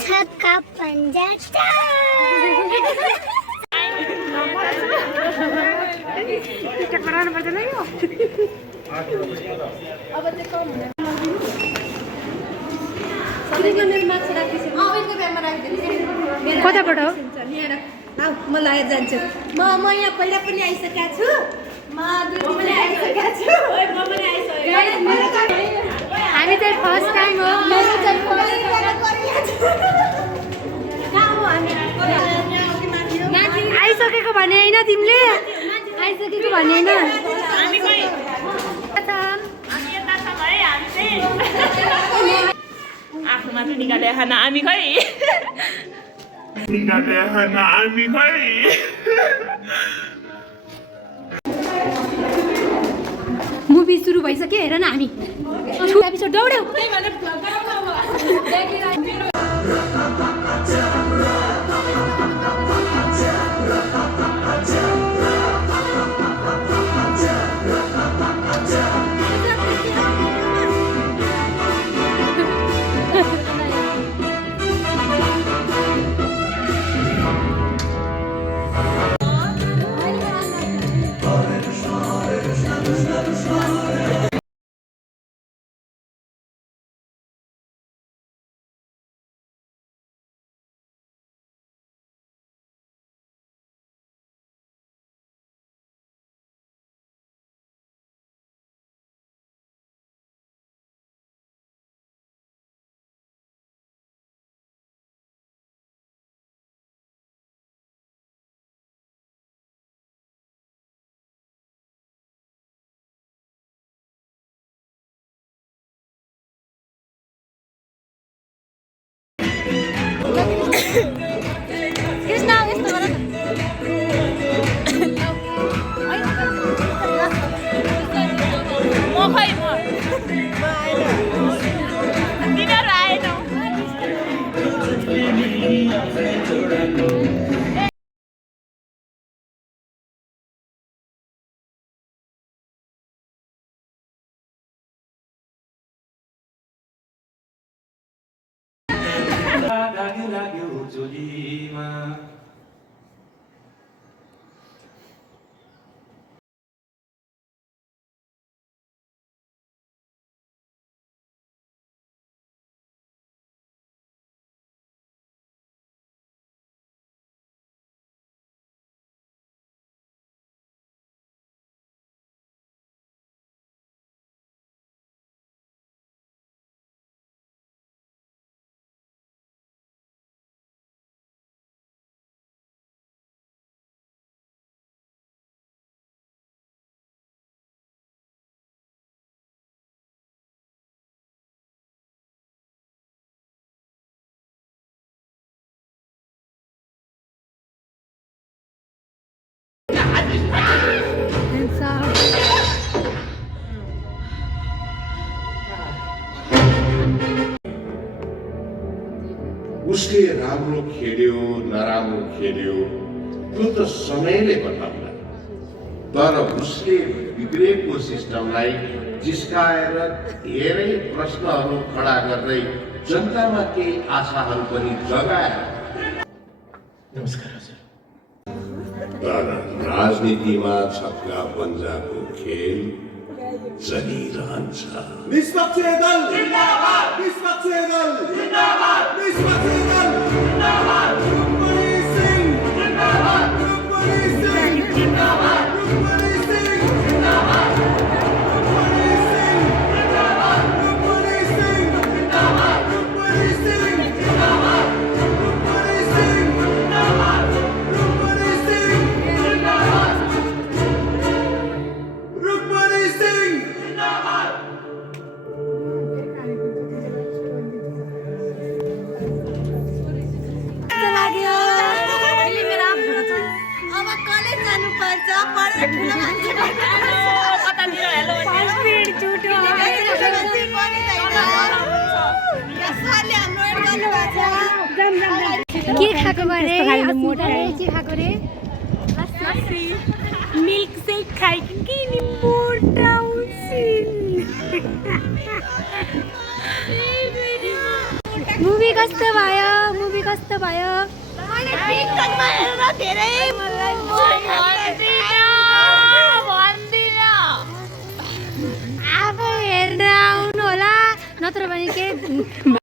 छक्का पंजा टिकट बनाउनु पर्दैन यो अब चाहिँ कम हुने सबैको मेरो मार्क्स राख्दिछु उनको ब्यागमा राखिदिनु कताबाट हो यहाँ आऊ म लगाएर जान्छु म यहाँ पहिला पनि आइसकेको छु म दुई पनि आइसकेको छु म पनि आइसकेको हामी चाहिँ फर्स्ट टाइम हो म चाहिँ फर्स्ट कहाँ हो हामी आइसकेको भने हैन तिमीले आइसकेको भने हैन हामी खै हामी यता छ है हामी चाहिँ आफू मात्र निकाले खाना हामी खै मुभी सुरु भइसक्यो हेर न हामी एपिसोड दौड्यौ कृष्ण यस्तो गर म खै म तिनीहरू आएनौ लाग्यो जोलीमा उसले राम्रो खेल्यो नराम्रो खेल्यो त्यो त समयले बताउला तर उसले बिग्रेको सिस्टमलाई जिस्काएर धेरै प्रश्नहरू खडा गर्दै जनतामा केही आशाहरू पनि जगाएर नमस्कार हजुर तर राजनीतिमा छक्का पञ्जाको खेल चलिरहन्छ निष्पक्ष दल जिन्दाबाद निष्पक्ष दल जिन्दाबाद निष्पक्ष दल जिन्दाबाद रुक्मणी सिंह जिन्दाबाद रुक्मणी सिंह जिन्दाबाद रुक्मणी सिंह जिन्दाबाद रुक्मणी सिंह जिन्दाबाद रुक्मणी सिंह जिन्दाबाद रुक्मणी सिंह जिन्दाबाद रुक्मणी सिंह जिन्दाबाद रुक्मणी सिंह जिन्दाबाद रुक्मणी सिंह जिन्दाबाद के खाएको गरे के खाएको रे मिल्क शेक खाइकन कि नि मोटाउँछिन् मुभी कस्तो भयो मुभी कस्तो भयो आफै हेर्न आउनु होला नत्र भने के